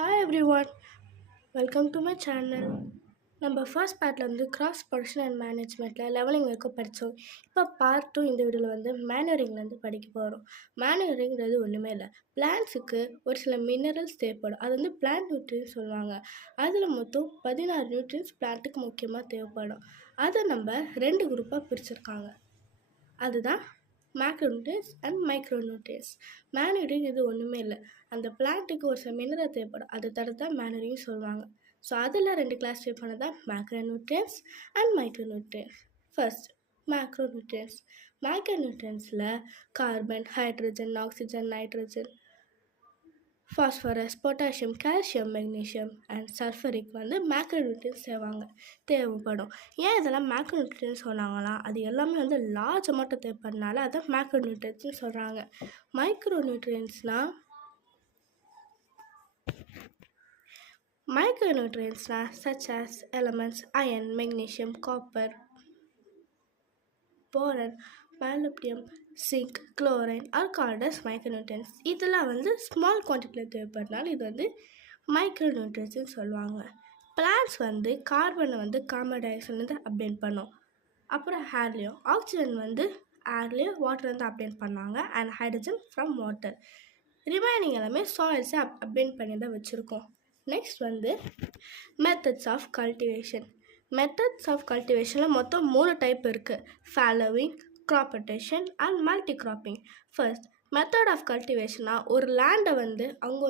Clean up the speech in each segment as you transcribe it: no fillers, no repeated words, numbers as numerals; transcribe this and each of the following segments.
Hi everyone, welcome to my channel. நம்ம first பார்ட்டில் வந்து கிராஸ் ப்ரொடக்ஷன் அண்ட் மேனேஜ்மெண்ட்டில் லெவலிங் வரைக்கும் படித்தோம். இப்போ பார்ட் 2 இந்த வீடியோவில் வந்து மேனுவரிங்லேருந்து படிக்க போகிறோம். மேனுவரிங்கிறது ஒன்றுமே இல்லை, பிளான்ஸுக்கு ஒரு சில மினரல்ஸ் தேவைப்படும். அது வந்து பிளான்ட் நியூட்ரியன்ஸ் சொல்லுவாங்க. அதில் மொத்தம் 16 நியூட்ரியன்ஸ் பிளான்ட்டுக்கு முக்கியமாக தேவைப்படும். அதை நம்ம 2 குரூப்பாக பிரிச்சிருக்காங்க. அதுதான் மேக்ரோநியூட்ரியன்ஸ் அண்ட் மைக்ரோநியூட்ரியன்ஸ். மேனுவரிங் இது ஒன்றுமே இல்லை, அந்த பிளான்ட்டுக்கு ஒரு சில மினரல் தேவைப்படும், அதை தடுத்து தான் மேனுவரிங் சொல்லுவாங்க. ஸோ அதில் 2 கிளாஸ் டைப் பண்ணது தான் macronutrients and micronutrients. First macronutrients. மேக்ரோநியூட்ரியன்ஸில் carbon, hydrogen, oxygen, nitrogen, phosphorus, potassium, calcium, magnesium and sulphuric வந்து மேக்ரோநியூட்ரியன்ஸ் தேவைப்படும். ஏன் இதெல்லாம் மேக்ரோநியூட்ரியன்ஸ் சொன்னாங்கன்னா, அது எல்லாமே வந்து லார்ஜ் அமௌண்ட்டை தேவைப்படுறதுனால அதை மேக்ரோநியூட்ரியன்ஸ்னு சொல்கிறாங்க. மைக்ரோநியூட்ரியன்ஸ்னால் such as elements iron, magnesium, copper, boron, molybdenum, zinc, chlorine are called as micronutrients. இதெல்லாம் வந்து ஸ்மால் குவான்டிட்டியில் தேவைப்படுறதுனால இது வந்து மைக்ரோநியூட்ரியன்ஸ்னு சொல்லுவாங்க. பிளான்ட்ஸ் வந்து கார்பனை வந்து கார்பன் டை ஆக்சைட்லேருந்து அப்டேட் பண்ணும். அப்புறம் ஏர்லேயும் ஆக்சிஜன் வந்து ஏர்லேயும் வாட்டர்லேருந்து அப்டேட் பண்ணாங்க, and hydrogen from water. Remaining எல்லாமே சாயில்ஸை அப்டேட் பண்ணி தான் வச்சுருக்கோம். நெக்ஸ்ட் வந்து methods of cultivation. Methods of கல்டிவேஷனில் மொத்தம் 3 டைப் இருக்குது: fallowing, crop rotation and multi cropping. First method of கல்டிவேஷனாக ஒரு லேண்டை வந்து அவங்க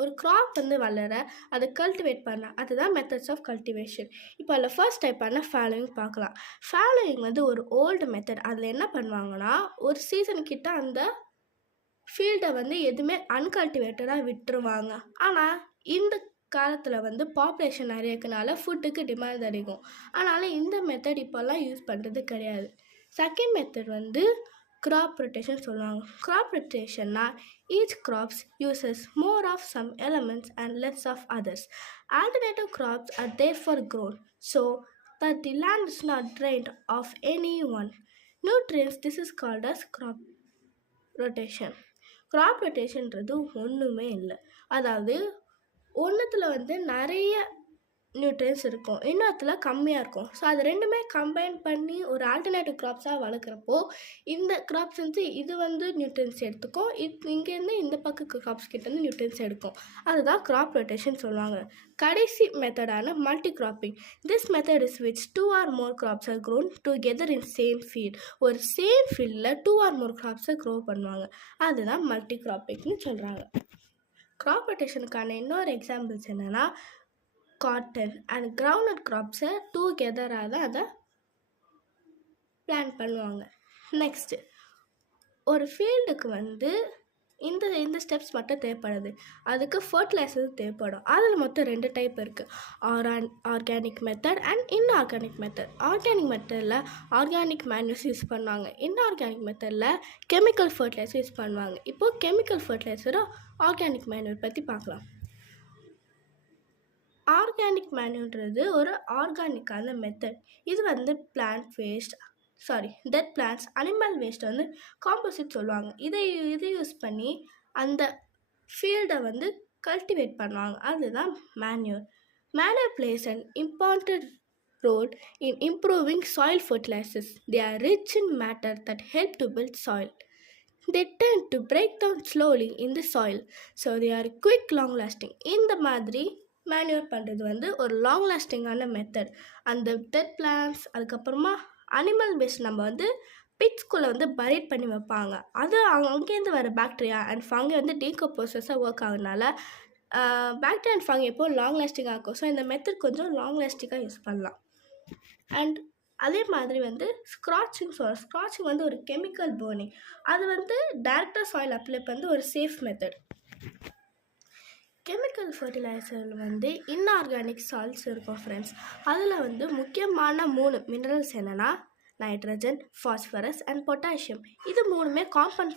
ஒரு க்ராப் வந்து வளர அதை கல்டிவேட் பண்ண, அதுதான் மெத்தட்ஸ் ஆஃப் கல்டிவேஷன். இப்போ அதில் ஃபர்ஸ்ட் டைப்பான ஃபாலோவிங் பார்க்கலாம். ஃபாலோவிங் வந்து ஒரு ஓல்டு மெத்தட். அதில் என்ன பண்ணுவாங்கன்னா, ஒரு சீசன் கிட்ட அந்த ஃபீல்டை வந்து எதுவுமே அன்கல்டிவேட்டடாக விட்டுருவாங்க. ஆனால் இந்த காலத்தில் வந்து பாப்புலேஷன் நிறைய இருக்கனால ஃபுட்டுக்கு டிமாண்ட் அதிகம். அதனால் இந்த மெத்தட் இப்போல்லாம் யூஸ் பண்ணுறது கிடையாது. செகண்ட் மெத்தட் வந்து க்ராப் ரொட்டேஷன் சொல்லுவாங்க. க்ராப் ரொட்டேஷன்னா each crops uses more of some elements and less of others. Alternative crops are therefore grown so that the land is not drained of any one nutrients. This is called as crop rotation. Crop ரொட்டேஷன்றது ஒன்றுமே இல்லை, அதாவது ஒன்றுத்தில் வந்து நிறைய nutrients இருக்கும், இன்னொருத்தில் கம்மியாக இருக்கும். So அது ரெண்டுமே கம்பைன் பண்ணி ஒரு ஆல்டர்னேட்டிவ் க்ராப்ஸாக வளர்க்குறப்போ இந்த க்ராப்ஸ் வந்து இது வந்து நியூட்ரியன்ஸ் எடுத்துக்கும், இங்கேருந்து இந்த பக்கம் க்ராப்ஸ் கிட்டேருந்து நியூட்ரியன்ஸ் எடுக்கும். அதுதான் க்ராப் ரொட்டேஷன் சொல்லுவாங்க. கடைசி மெத்தடான multi cropping. This method is which 2 or more crops are grown together in same field. ஒரு சேம் ஃபீல்டில் 2 or more crops க்ரோ பண்ணுவாங்க, அதுதான் மல்டி கிராப்பிங்னு சொல்கிறாங்க. க்ராப் ரொட்டேஷனுக்கான இன்னொரு எக்ஸாம்பிள்ஸ் என்னென்னா, காட்டன் அண்ட் கிரவுண்ட்நட் கிராப்ஸை டூகெதராக தான் அதை பிளான் பண்ணுவாங்க. நெக்ஸ்ட்டு ஒரு ஃபீல்டுக்கு வந்து இந்த ஸ்டெப்ஸ் மட்டும் தேவைப்படுது. அதுக்கு ஃபர்டிலைசர் தேவைப்படும். அதில் மொத்தம் 2 டைப் இருக்குது: organic method and inorganic method. Organic மெத்தடில் ஆர்கானிக் மேன்யூர்ஸ் யூஸ் பண்ணுவாங்க. இன்ஆர்கானிக் மெத்தடில் கெமிக்கல் ஃபர்டிலைசர் யூஸ் பண்ணுவாங்க. இப்போது கெமிக்கல் ஃபர்டிலைசரும் ஆர்கானிக் மேன்யூர் பற்றி பார்க்கலாம். ஆர்கானிக் மேன்யூர்ன்றது ஒரு ஆர்கானிக்கான மெத்தட். இது வந்து டெட் பிளான்ட்ஸ், அனிமல் வேஸ்ட் வந்து காம்போசிட் சொல்லுவாங்க. இதை யூஸ் பண்ணி அந்த ஃபீல்டை வந்து கல்டிவேட் பண்ணுவாங்க, அதுதான் manure. Manure plays an important role in improving soil fertilisers. They are rich in matter that help to build soil. They tend to break down slowly in the soil, so they are quick, long lasting. இந்த மாதிரி manure பண்ணுறது வந்து ஒரு long லாஸ்டிங்கான method. அந்த dead plants, அதுக்கப்புறமா animal waste நம்ம வந்து பிட்ஸ்குள்ளே வந்து பரேட் பண்ணி வைப்பாங்க. அது அங்கேருந்து வர பாக்டீரியா அண்ட் ஃபங்கை வந்து டீகம்போசஸாக ஒர்க் ஆகுறதுனால பாக்டீரியா அண்ட் ஃபங்கை எப்போது லாங் லாஸ்டிங்காக இருக்கும். ஸோ இந்த மெத்தட் கொஞ்சம் லாங் லாஸ்டிங்காக யூஸ் பண்ணலாம். அண்ட் அதே மாதிரி வந்து ஸ்க்ராச்சிங் வந்து ஒரு கெமிக்கல் பர்னிங். அது வந்து டைரெக்டாக சாயில் அப்ளை பண்ணுறது ஒரு சேஃப் மெத்தட். கெமிக்கல் ஃபர்டிலைசரில் வந்து இன்ஆர்கானிக் சால்ட்ஸ் இருக்கும் ஃப்ரெண்ட்ஸ். அதில் வந்து முக்கியமான 3 மினரல்ஸ் என்னென்னா நைட்ரஜன், ஃபாஸ்பரஸ் அண்ட் பொட்டாசியம். இது 3மே காம்பவுண்ட்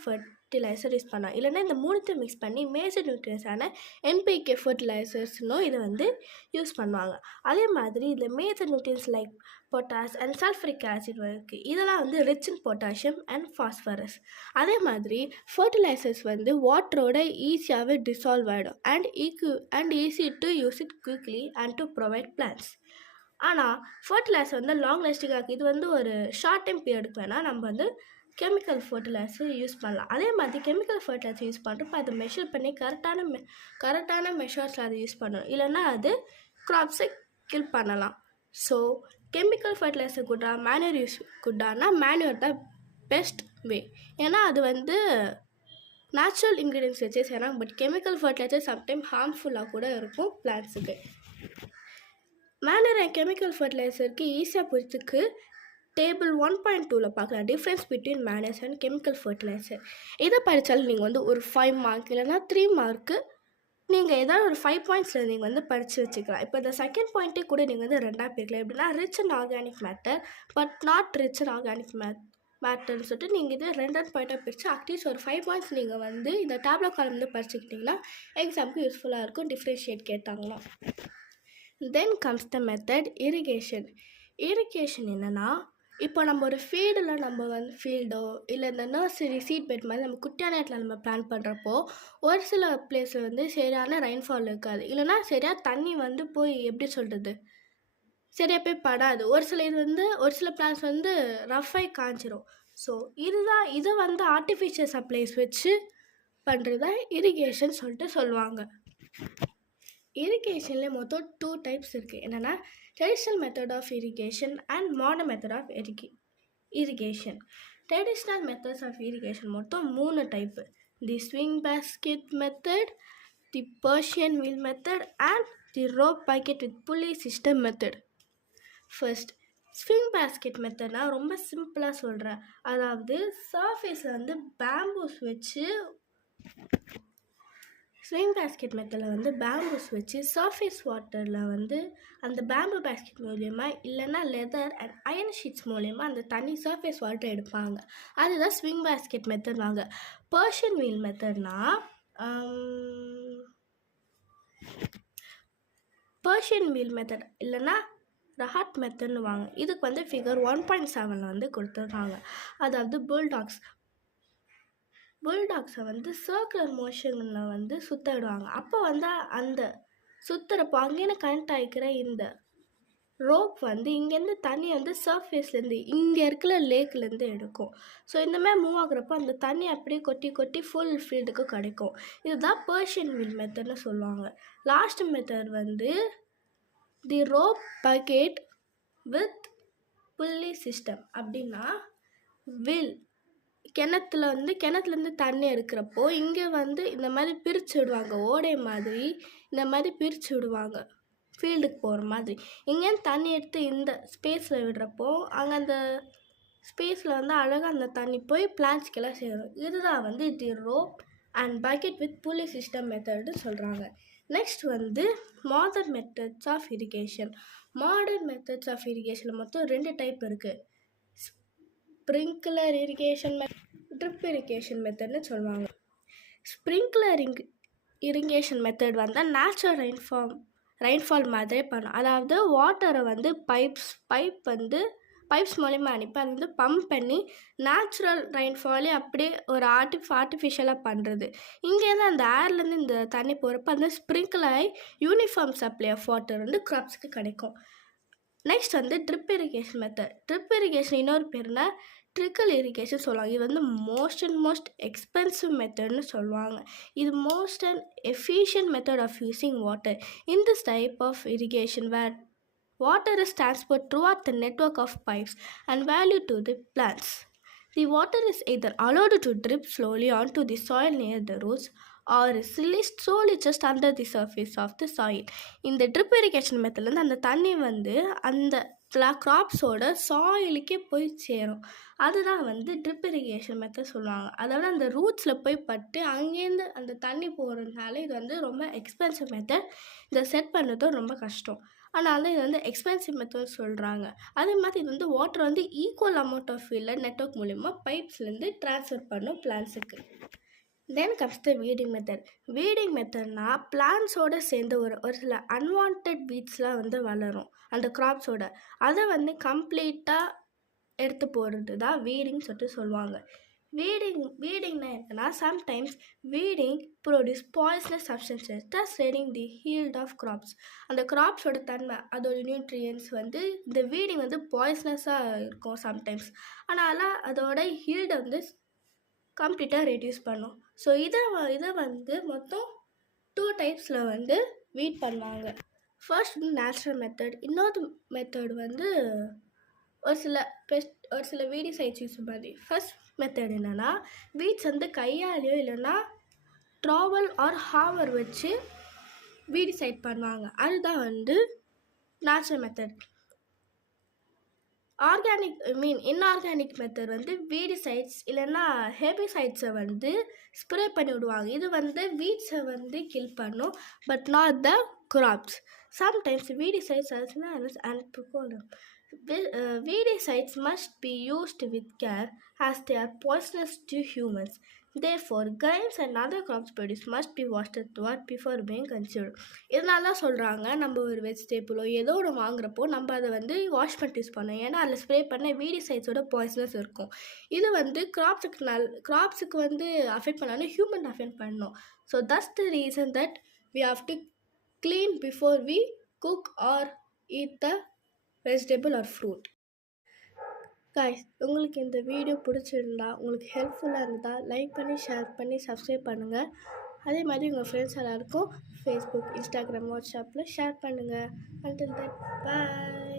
ஃபர்டிலைசர் யூஸ் பண்ணலாம். இல்லைன்னா இந்த மூணுத்தையும் மிக்ஸ் பண்ணி மேஜர் நியூட்ரியன்ஸான என்பிகே ஃபர்டிலைசர்ஸ்னும் இதை வந்து யூஸ் பண்ணுவாங்க. அதே மாதிரி இந்த major nutrients like potash and sulphuric acid இருக்குது. இதெல்லாம் வந்து rich in potassium and phosphorus. அதே மாதிரி ஃபர்டிலைசர்ஸ் வந்து வாட்டரோட ஈஸியாகவே டிசால்வ் ஆகிடும் and easy to use it quickly and to provide plants. ஆனால் ஃபர்டிலைசர் வந்து லாங் லாஸ்டிங்காக இருக்குது. இது வந்து ஒரு ஷார்ட் டைம் பீரியடுக்கு வேணால் நம்ம வந்து கெமிக்கல் ஃபர்டிலைசர் யூஸ் பண்ணலாம். அதே மாதிரி கெமிக்கல் ஃபர்டிலைசர் யூஸ் பண்ணுறப்ப அதை மெஷர் பண்ணி கரெக்டான மெஷர்ஸில் அதை யூஸ் பண்ணணும். இல்லைன்னா அது க்ராப்ஸை கில் பண்ணலாம். ஸோ கெமிக்கல் ஃபர்டிலைசர் குட்டா மேனுவர் யூஸ் குட்டானா மேனுவர் தான் பெஸ்ட் வே. ஏன்னா அது வந்து நேச்சுரல் இன்க்ரீடியன்ஸ் வச்சே செய்யலாம். பட் கெமிக்கல் ஃபர்டிலைசர் சம்டைம் ஹார்ம்ஃபுல்லாக கூட இருக்கும் பிளான்ஸுக்கு. மேனுவர் அண்ட் கெமிக்கல் ஃபர்டிலைசருக்கு ஈஸியாக புரிச்சுக்கு டேபிள் 1.2 பார்க்கலாம் difference between manure and chemical fertiliser. இதை படித்தாலும் நீங்கள் வந்து ஒரு 5 மார்க் இல்லைனா 3 மார்க்கு நீங்கள் ஏதாவது ஒரு 5 பாயிண்ட்ஸில் நீங்கள் வந்து படித்து வச்சுக்கலாம். இப்போ இந்த செகண்ட் பாயிண்ட்டே கூட நீங்கள் வந்து 2ஆக பிரிக்கலாம். எப்படின்னா rich and organic matter but not rich and organic மேட்டர்னு சொல்லிட்டு நீங்கள் இது 2 பாயிண்ட்டாக பிரித்து அட்லீஸ்ட் ஒரு 5 பாயிண்ட்ஸ் நீங்கள் வந்து இந்த டேப்லெட் காலம் வந்து படிச்சுக்கிட்டிங்கன்னா எக்ஸாமுக்கு யூஸ்ஃபுல்லாக இருக்கும். டிஃப்ரென்ஷியேட் கேட்டாங்கன்னா. தென் கம்ஸ் த மெத்தட் இரிகேஷன். இரிகேஷன் என்னென்னா இப்போ நம்ம ஒரு ஃபீல்டோ இல்லை இந்த நர்சரி சீட் பெட் மாதிரி நம்ம குட்டியான இடத்துல நம்ம பிளான் பண்ணுறப்போ ஒரு சில பிளேஸில் வந்து சரியான ரெயின்ஃபால் இருக்காது. இல்லைனா சரியாக தண்ணி வந்து போய் எப்படி சொல்கிறது சரியாக போய் படாது. ஒரு சில பிளான்ஸ் வந்து ரஃபாகி காய்ச்சிரும். ஸோ இதை வந்து ஆர்டிஃபிஷியல் சப்ளைஸ் வச்சு பண்ணுறது தான் இரிகேஷன் சொல்லிட்டு சொல்லுவாங்க. இரிகேஷனில் மொத்தம் 2 டைப்ஸ் இருக்குது. என்னென்னா traditional method of irrigation and modern method of irrigation. Traditional methods of irrigation மொத்தம் 3 type. The swing basket method, the Persian wheel method and the rope bucket with pulley system method. First swing basket மெத்தட்னா ரொம்ப சிம்பிளாக சொல்கிறேன். அதாவது சர்ஃபேஸில் வந்து bamboos வச்சு swing basket மெத்தடில் வந்து பேம்பூஸ் வச்சு சர்ஃபேஸ் வாட்டரில் வந்து அந்த பேம்பு பேஸ்கெட் மூலயமா இல்லைன்னா லெதர் அண்ட் அயர்ன் ஷீட்ஸ் மூலயமா அந்த தண்ணி சர்ஃபேஸ் வாட்டர் எடுப்பாங்க. அதுதான் ஸ்விங் பேஸ்கெட் மெத்தட் வாங்க. பர்ஷியன் வீல் மெத்தட்னா பர்ஷியன் வீல் மெத்தட் இல்லைன்னா ரஹாட் மெத்தட்னு வாங்க. இதுக்கு வந்து ஃபிகர் 1.7 வந்து கொடுத்துருக்காங்க. அதாவது புல்டாக்ஸை வந்து சர்க்குலர் மோஷனில் வந்து சுற்ற விடுவாங்க. அப்போ வந்து அந்த சுற்றுறப்போ அங்கேன்னு கனெக்ட் ஆகிக்கிற இந்த ரோப் வந்து இங்கேருந்து தண்ணி வந்து சர்ஃபேஸ்லேருந்து இங்கே இருக்கிற லேக்லேருந்து எடுக்கும். ஸோ இந்தமாதிரி மூவ் ஆகுறப்போ அந்த தண்ணி அப்படியே கொட்டி ஃபுல் ஃபீல்டுக்கு கிடைக்கும். இதுதான் பர்ஷியன் வீல் மெத்தட்னு சொல்லுவாங்க. லாஸ்ட் மெத்தட் வந்து the rope bucket with pulley system. அப்படின்னா கிணத்துலேருந்து தண்ணி எடுக்கிறப்போ இங்கே வந்து இந்த மாதிரி பிரித்து விடுவாங்க. ஓடை மாதிரி இந்த மாதிரி பிரித்து விடுவாங்க ஃபீல்டுக்கு போகிற மாதிரி. இங்கேருந்து தண்ணி எடுத்து இந்த ஸ்பேஸில் விடுறப்போ அங்கே அந்த ஸ்பேஸில் வந்து அழகாக அந்த தண்ணி போய் பிளான்ட்ஸ்க்கெல்லாம் சேரும். இதுதான் வந்து the rope and bucket with pulley system மெத்தட்னு சொல்கிறாங்க. நெக்ஸ்ட் வந்து modern methods of irrigation. Modern methods of இரிகேஷனில் மொத்தம் 2 டைப் இருக்குது. ஸ்ப்ரிங்க்லர் இரிகேஷன் ட்ரிப் இரிகேஷன் மெத்தட்னு சொல்லுவாங்க. ஸ்ப்ரிங்க்லர் இரிகேஷன் மெத்தட் வந்து நேச்சுரல் ரெயின்ஃபால் மாதிரி பண்ணும். அதாவது வாட்டரை வந்து பைப்ஸ் மூலயமா அனுப்பி அது வந்து பம்ப் பண்ணி நேச்சுரல் ரெயின்ஃபாலே அப்படியே ஒரு ஆர்டிஃபிஷியலாக பண்ணுறது. இங்கேருந்து அந்த ஏர்லேருந்து இந்த தண்ணி போகிறப்ப அந்த sprinkler uniform supply of water வந்து கிராப்ஸ்க்கு கிடைக்கும். நெக்ஸ்ட் வந்து drip irrigation method. Drip irrigation இன்னொரு பேர்னா ட்ரிக்கல் இரிகேஷன் சொல்லுவாங்க. இது வந்து மோஸ்ட் எக்ஸ்பென்சிவ் மெத்தட்னு சொல்லுவாங்க. இது most and efficient method of using water. In this type of irrigation where water is transported throughout the network of pipes and valued to the plants. The water is either allowed to drip slowly onto the soil near the roots or is released slowly just under the surface of the soil. இந்த drip irrigation மெத்தட்லேருந்து அந்த தண்ணி வந்து அந்த கிராப்ஸோட சாயிலுக்கே போய் சேரும். அதுதான் வந்து drip irrigation method சொல்லுவாங்க. அதாவது அந்த ரூட்ஸில் போய் பட்டு அங்கேருந்து அந்த தண்ணி போகிறதுனால இது வந்து ரொம்ப எக்ஸ்பென்சிவ் மெத்தட். இதை செட் பண்ணுறதும் ரொம்ப கஷ்டம். அதனால இது வந்து எக்ஸ்பென்சிவ் மெத்தட் சொல்கிறாங்க. அதே மாதிரி இது வந்து வாட்டர் வந்து ஈக்குவல் அமௌண்ட் ஆஃப் ஃபீல்டில் நெட்வொர்க் மூலிமா பைப்ஸ்லேருந்து ட்ரான்ஸ்ஃபர் பண்ணும் பிளான்ஸுக்கு. Then comes the weeding method. Weeding மெத்தட்னா பிளான்ஸோடு சேர்ந்து ஒரு சில அன்வான்ட் வீட்ஸ்லாம் வந்து வளரும் அந்த க்ராப்ஸோட. அதை வந்து கம்ப்ளீட்டாக எடுத்து போடுறது தான் வீடிங் சொல்லிட்டு சொல்லுவாங்க. வீடிங்னா என்னன்னா sometimes weeding produce poisonous substances thus reducing the yield of crops. அந்த கிராப்ஸோட தன்மை அதோட நியூட்ரியன்ஸ் வந்து இந்த வீடிங் வந்து பாய்ஸ்னஸாக இருக்கும் சம்டைம்ஸ். அதனால் அதோட ஹீல்டை வந்து கம்ப்ளீட்டாக ரெடியூஸ் பண்ணும். ஸோ இதை வந்து மொத்தம் 2 டைப்ஸில் வந்து வீட் பண்ணுவாங்க. ஃபர்ஸ்ட் வந்து நேச்சுரல் மெத்தட். இன்னொரு மெத்தட் வந்து ஒரு சில வீடிசைட்ஸ் யூஸ் பண்ணி. ஃபர்ஸ்ட் மெத்தட் என்னென்னா வீட்ஸ் வந்து கையாலேயோ இல்லைன்னா ட்ராவல் ஆர் ஹாவர் வச்சு வீடிசைட் பண்ணுவாங்க. அதுதான் வந்து நேச்சுரல் மெத்தட். இன்ஆர்கானிக் மெத்தட் வந்து வீடிசைட்ஸ் இல்லைன்னா ஹெர்பிசைட்ஸை வந்து ஸ்ப்ரே பண்ணி விடுவாங்க. இது வந்து வீட்ஸை வந்து கில் பண்ணும், but not the crops. Sometimes weedicides weedicides must be used with care as they are poisonous to humans. Therefore, grains and other crops produced must be washed throughout before being consumed. இதனால தான் சொல்கிறாங்க, நம்ம ஒரு வெஜிடேபிளோ ஏதோ ஒன்று வாங்குறப்போ நம்ம அதை வந்து வாஷ் பண்ணிட்டு யூஸ் பண்ணோம். ஏன்னா அதில் ஸ்ப்ரே பண்ண வீடிசைட்ஸோட பாய்சனஸ் இருக்கும். இது வந்து கிராப்ஸுக்கு வந்து அஃபெக்ட் பண்ணாலும் ஹியூமன் அஃபெக்ட் பண்ணணும். So that's the reason that we have to clean before we cook or eat the vegetable or fruit. Guys, உங்களுக்கு இந்த வீடியோ பிடிச்சிருந்தா, உங்களுக்கு ஹெல்ப்ஃபுல்லாக இருந்தால் லைக் பண்ணி, ஷேர் பண்ணி, சப்ஸ்கிரைப் பண்ணுங்கள். அதே மாதிரி உங்கள் ஃப்ரெண்ட்ஸ் எல்லாருக்கும் ஃபேஸ்புக், இன்ஸ்டாகிராம், வாட்ஸ்அப்பில் ஷேர் பண்ணுங்கள். until then, bye.